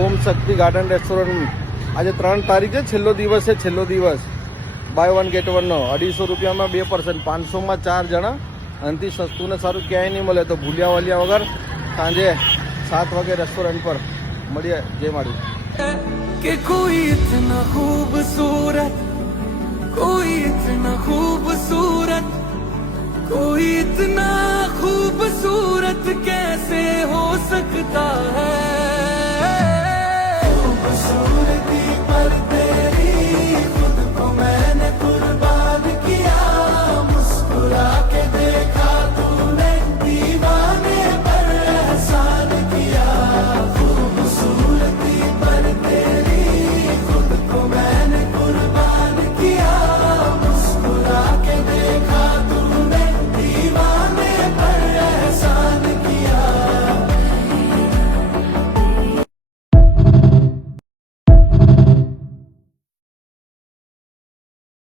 ઓમ શક્તિ garden restaurant આજે 3 તારીખ છે, છેલ્લો દિવસ છે. છેલ્લો દિવસ બાય 1 get 1 નો 250 રૂપિયામાં 2 પર્સન, 500માં 4 જણા. આનાથી સસ્તું ને સારું ક્યાંય નહીં મળે. તો ભૂલ્યા વાલ્યા વગર સાંજે 7 વાગે રેસ્ટોરન્ટ પર મળીએ. જય માડી. कि कोई इतना खूबसूरत, कोई इतना खूबसूरत, कोई इतना खूबसूरत कैसे हो सकता है.